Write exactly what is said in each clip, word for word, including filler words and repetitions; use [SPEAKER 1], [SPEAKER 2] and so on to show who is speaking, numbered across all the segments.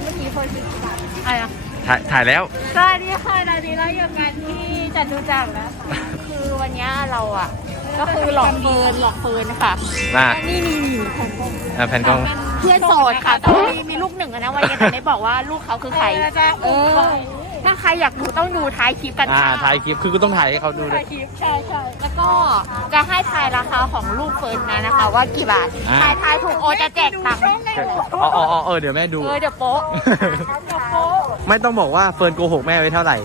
[SPEAKER 1] มื่อกี้คนซื้อกี่บาท
[SPEAKER 2] อะไรอ่ะ
[SPEAKER 3] ถ่ายถ่ายแล้ว
[SPEAKER 1] สวัสดีค่ะตอนนี้เราอยู่กันที่จตุจักรแล้วค่ะคือวันนี้เราอ่ะก็คือหลอกเฟิร์นหลอกเฟิร์นค่ะ
[SPEAKER 3] น่ะ
[SPEAKER 1] นี่นี่นี่แผ่นกล้อง
[SPEAKER 3] อ่ะแผ่นกล้อง
[SPEAKER 1] เพื่อนโสดค่ะแต่ว่ามีมีลูกหนึ่งอะนะวันนี้แต่ไม่บอกว่าลูกเขาคือใครเออถ้าใครอยากดูต้องดูท้ายคลิปกัน
[SPEAKER 3] อ่า
[SPEAKER 1] ค่ะ
[SPEAKER 3] ถ่ายคลิปคือกูต้องถ่ายให้เขาดูด้วย
[SPEAKER 1] ถ่ายคลิปใช่ใช่แล้วก็จะให้ทายราคาของลูกเฟิร์นนะนะคะ ว่ากี่บาท
[SPEAKER 3] อ่า
[SPEAKER 1] ทายทายถูกโอจะแจกตังค์
[SPEAKER 3] อ๋ออ๋ออ๋อเออเดี๋ยวแม่ดู
[SPEAKER 1] เออเดี๋ยวโป๊ะเดี๋ยวโป๊ะ
[SPEAKER 3] ไม่ต้องบอกว่าเฟิร์นโกหกแม่ไว้เท่าไหร่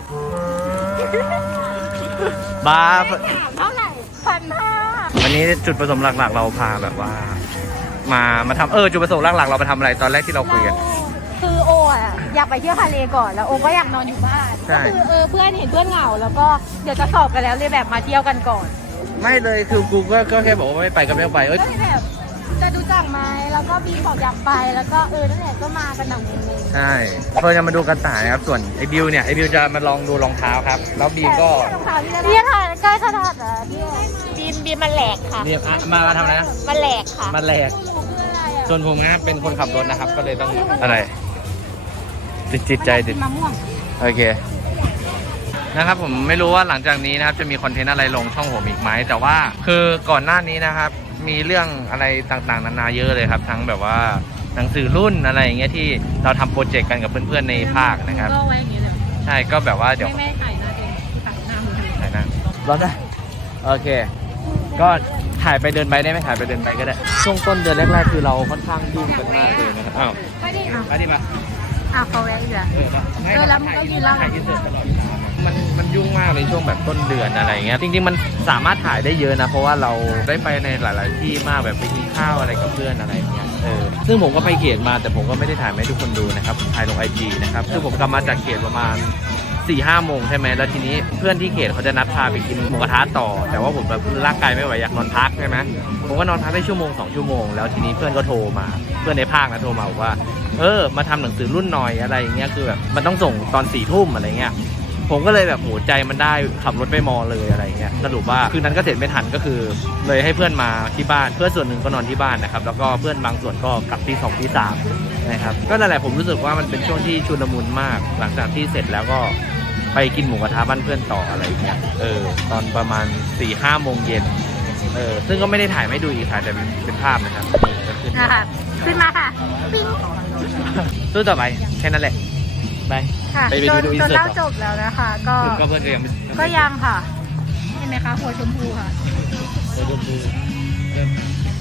[SPEAKER 3] บา
[SPEAKER 1] ถามเท่าไหร่พันห้า
[SPEAKER 3] วันนี้จุดประสงค์หลักๆ เราพาแบบว่า มามาทำเออจุดประสงค์หลักๆเรามาทำอะไรตอนแรกที่เราคุยกัน
[SPEAKER 1] คือโออ่ะอยากไปเที่ยวทะเลก่อนแล้วโอก็อยากนอนอยู่บ้าน
[SPEAKER 3] ใช่
[SPEAKER 1] ก็คือเออเพื่อนเห็นเพื่อนเหงาแล้วก็เดี๋ยวจะสอบกันแล้วเลยแบบมาเที่ยวกันก่อน
[SPEAKER 3] ไม่เลยคือกูก็ก็แค่บอกว่าไม่ไปก็ไม่ต้องไปเอ้ย
[SPEAKER 1] ก็เลยแบบจะดูจักไหมแล้วก็บีบอกอยากไปแล้วก็เออนั่นแหละก็มากันหนังนึง
[SPEAKER 3] ใช่เฟิร์นจะมาดูกระต่ายนะครับส่วนไอ้บิวเนี่ยไอ้บิวจะมาลองดูรองเท้าครับแล้วบีมก็
[SPEAKER 1] เนี่ยค่ะใกล้ขนาดอ่ะเนี่ยบีมบีมมันแหลกค่ะ
[SPEAKER 3] เนี่ยอ่ะมามาทำอะไรนะ
[SPEAKER 1] มันแหลกค่ะ
[SPEAKER 3] มาแหลกส่วนผมนะเป็นคนขับรถนะครับ ก็เลยต้องอะไรติดจิตใจติด
[SPEAKER 1] มะม่วง
[SPEAKER 3] โอเคนะครับผมไม่รู้ว่าหลังจากนี้นะครับจะมีคอนเทนต์อะไรลงช่องผมอีกไหมแต่ว่าคือก่อนหน้านี้นะครับ มีเรื่องอะไรต่างๆนานาเยอะเลยครับ ทั้งแบบว่าหนังสือรุ่นอะไรอย่างเงี้ยที่เราทำโปรเจกต์กันกับเพื่อนๆในภาคนะครับ
[SPEAKER 1] ก็ไว้อย่างนี้เลย
[SPEAKER 3] ใช่ก็แบบว่าเดี๋ยว
[SPEAKER 1] ไม่ไม่ถ่ายหน้าเองถ่ายหน้ามือ
[SPEAKER 3] ถ่ายนะร้อนได้โอเค ก็ถ่ายไปเดินไปได้ไหมถ่ายไปเดินไปก็ได้ช่วงต้นเดือนแรกๆคือเราค่อนข้างยุ่งกันมากเลยนะครับอ้าว
[SPEAKER 1] ไม่ได้อ่ะ
[SPEAKER 3] ไปดิมา
[SPEAKER 1] อ่ะเขาแวะอีกแล้ว
[SPEAKER 3] เออ
[SPEAKER 1] เออแล้วมันก็ยืนเล่า
[SPEAKER 3] ถ่ายยืนเสร็จตลอดมันมันยุ่งมากในช่วงแบบต้นเดือนอะไรเงี้ยจริงๆมันสามารถถ่ายได้เยอะนะเพราะว่าเราได้ไปในหลาย ๆ ที่มากแบบไปกินข้าวอะไรกับเพื่อนอะไรเงี้ยเออซึ่งผมก็ไปเขตมาแต่ผมก็ไม่ได้ถ่ายให้ทุกคนดูนะครับผมถ่ายลงไอจีนะครับคือผมกลับมาจากเขตประมาณสี่ห้าโมงใช่ไหมแล้วทีนี้เพื่อนที่เขตเขาจะนัดพาไปกินหมูกระทะต่อ แต่ว่าผมแบบร่างกายไม่ไหวอยากนอนพักใช่ไหมผมก็นอนพักได้ชั่วโมงสองชั่วโมงแล้วทีนี้เพื่อนก็โทรมาเพื่อนในภาคนะโทรมาบอกว่าเออมาทำหนังสือรุ่นหน่อยอะไรอย่างเงี้ยคือแบบมันต้องส่งตอนสี่ทุ่มอะไรเงี้ยผมก็เลยแบบโหใจมันได้ขับรถไปมอเลยอะไรเงี้ยสรุปว่าคืนนั้นก็เสร็จไม่ทันก็คือเลยให้เพื่อนมาที่บ้านเพื่อนส่วนหนึ่งก็นอนที่บ้านนะครับแล้วก็เพื่อนบางส่วนก็กลับที่สองที่สามนะครับก็นั่นแหละผมรู้สึกว่ามันเป็นช่วงที่ชุลมุนมากหลังจากที่เสร็จแล้วก็ไปกินหมูกระทะบ้านเพื่อนต่ออะไรเงี้ยเออตอนประมาณสี่ห้าโมงเย็นเออซึ่งก็ไม่ได้ถ่ายไม่ดูอีกถ่ายแต่เป็นเป็นภาพนะครับนี่ก็ขึ้น
[SPEAKER 1] นะคะขึ้นมาค่ะปิ้ง
[SPEAKER 3] สู้ต่อไปแค่นั้นแหละไป
[SPEAKER 1] ค่ะ
[SPEAKER 3] ไปไป
[SPEAKER 1] จ
[SPEAKER 3] ดู
[SPEAKER 1] น
[SPEAKER 3] ดูอิน
[SPEAKER 1] จน
[SPEAKER 3] เสิร์ต
[SPEAKER 1] เล่า
[SPEAKER 3] ต่อ
[SPEAKER 1] จบแล้วนะคะ ก็
[SPEAKER 3] ก็เพื่อนก็ยังไม่
[SPEAKER 1] ก็ยังค่ะเห็นไหมคะหัวชมพูค่ะ
[SPEAKER 3] เดี๋ยวดูดูเริ่ม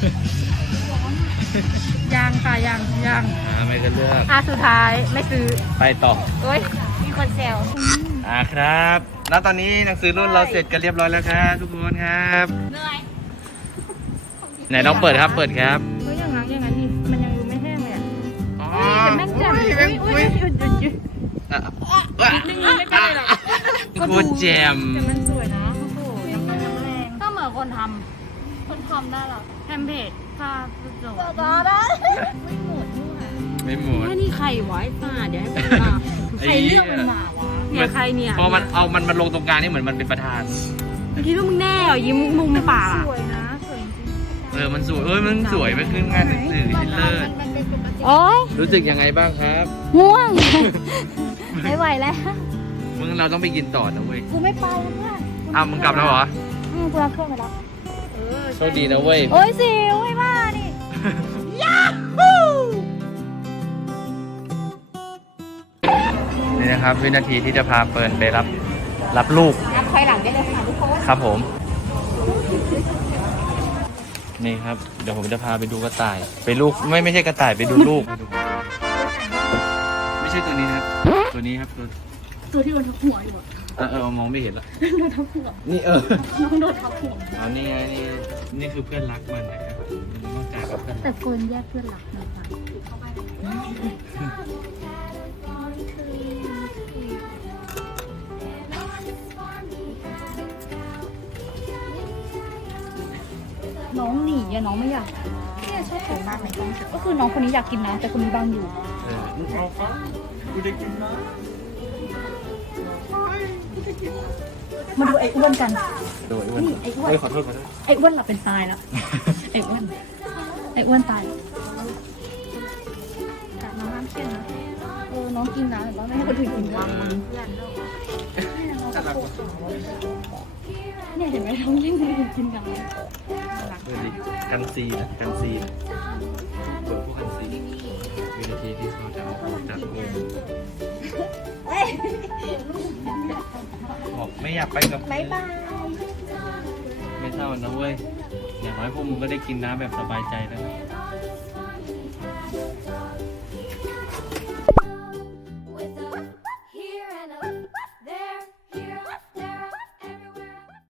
[SPEAKER 1] ยังค่ะยังยัง
[SPEAKER 3] อ่าไม่ก็เลือก
[SPEAKER 1] อ่ะสุดท้ายไม่ซื้อ
[SPEAKER 3] ไปต่อ
[SPEAKER 1] โอ้ยมีคนแซว
[SPEAKER 3] อ่าครับ แล้วตอนนี้หนังสือรุ่นเราเสร็จกันเรียบร้อยแล้วครับทุกคนครับ
[SPEAKER 1] เหนื่อย
[SPEAKER 3] ไหนลองเปิดครับ เปิดครับ
[SPEAKER 1] เฮ้ยอย่างนั้นอย่างนั้นนี่มันยังดูไม่แห้งเลยอ่ะ
[SPEAKER 3] อ๋อ
[SPEAKER 1] แต่แม่งแจ่ม
[SPEAKER 3] อุ้ย
[SPEAKER 1] อุ้
[SPEAKER 3] แม่
[SPEAKER 1] ย
[SPEAKER 3] ง
[SPEAKER 1] อุ้
[SPEAKER 3] อุ้
[SPEAKER 1] ย
[SPEAKER 3] ย
[SPEAKER 1] หยุดหยุดหยุด
[SPEAKER 3] อ่ะ
[SPEAKER 1] นิ่งๆไม่ได้หรอก
[SPEAKER 3] โคตรแจม
[SPEAKER 1] แต่มันสวยนะโอ้โหน้ำมันน้ำแรงก็เหมือนคนทำคนทำได้หรอแฮมเพจภาพสวยได้ไม่หมดนี่หว่า
[SPEAKER 3] ไม่หมด
[SPEAKER 2] แค่นี้ใครไว้ป่าเดี๋ยวให้เป็นป่าใครเลือกมันมาวะเนี่ยใครเนี่ย
[SPEAKER 3] พอมันเอามันมันลงตรงกลางนี่เหมือนมันเป็นประธาน
[SPEAKER 2] เมื่อกี้ว่ามึงแน่เหรอยิ้มมุมปาก
[SPEAKER 1] ส
[SPEAKER 2] อะ
[SPEAKER 1] วยนะสวยจริง
[SPEAKER 3] เออ มันสวย เอ้ย มันสวยไปขึ้นงานหนังสือชิ้นเลิศ
[SPEAKER 1] มันเป็นปกติ
[SPEAKER 2] โอ๊ย
[SPEAKER 3] รู้สึกยังไงบ้างครับ
[SPEAKER 2] ง่วง ไม่ไหวแล้ว
[SPEAKER 3] มึงเราต้องไปกินต่อนะเว้ย
[SPEAKER 1] กูไม่ไปแล้วเพื่อน
[SPEAKER 3] อ้าวมึงกลับแล้วเหรอ
[SPEAKER 1] อืมกูรับเครื่องไปแล้ว
[SPEAKER 3] โชคดีนะเว้ย
[SPEAKER 1] โอ้ยสิวไอ้บ้านี่
[SPEAKER 3] นี่นะครับวินาทีที่จะพาเฟิร์นไปรับรับลูก
[SPEAKER 1] นับถอยหลังได้เลยค่ะทุกคน
[SPEAKER 3] ครับผม นี่ครับ เดี๋ยวผมจะพาไปดูกระต่าย ไปลูกไม่ไม่ใช่กระต่ายไปดูลูก ไม่ใช่ตัวนี้นะครับ ตัวนี้ครับตัว
[SPEAKER 2] ตัวที่โดนทับหัวอยู่อะ
[SPEAKER 3] เออเออมองไม่เห็นละ
[SPEAKER 2] โดนทับหัว
[SPEAKER 3] นี่เออ
[SPEAKER 2] น้องโดนทับหัว
[SPEAKER 3] อ๋อนี่ไงนี่นี่คือเพื่อนรักมันนะครับนอกจากกับเพื่อน
[SPEAKER 2] แต่โกนแยกเพื่อนหลักนะจ๊ะน้องหนีอะน้องไม่อยากเนี่ยชอบผมมากในกล้องก็คือน้องคนนี้อยากกินน้ำแต่คนนี้บังอยู่
[SPEAKER 3] เออเอาฟ้ากูจะกินนะ
[SPEAKER 2] มาดูไอ้อ้วนกัน
[SPEAKER 3] โดยอ้วน
[SPEAKER 2] นี่ไอ้อ้วน
[SPEAKER 3] เอ้ยขอโทษขอโทษ
[SPEAKER 2] ไอ้อ้วนหลับเป็นตายแล้ว ไอ้อ้วน ไอ้อ้วนตาย
[SPEAKER 1] แต่น้องห้ามเครียดนะ
[SPEAKER 2] โอ้น้องกินนะแต่ว่าไม่ให้คนอื่นกินวางบน
[SPEAKER 1] เพื่อนโลก
[SPEAKER 2] เนี่ยเห็นไหมน้องยิ่งคนอื่นกินกัน
[SPEAKER 3] ดูดิกันซีนะกันซีนะเปิดพวกกันซีวินาทีที่เขาจะเอาออกจากวงบอกไม่อยากไปกับ
[SPEAKER 2] บ๊ายบาย
[SPEAKER 3] ไม่เศร้านะเว้ยอย่างน้อยพวกมึงก็ได้กินน้ำแบบสบายใจแล้วนะ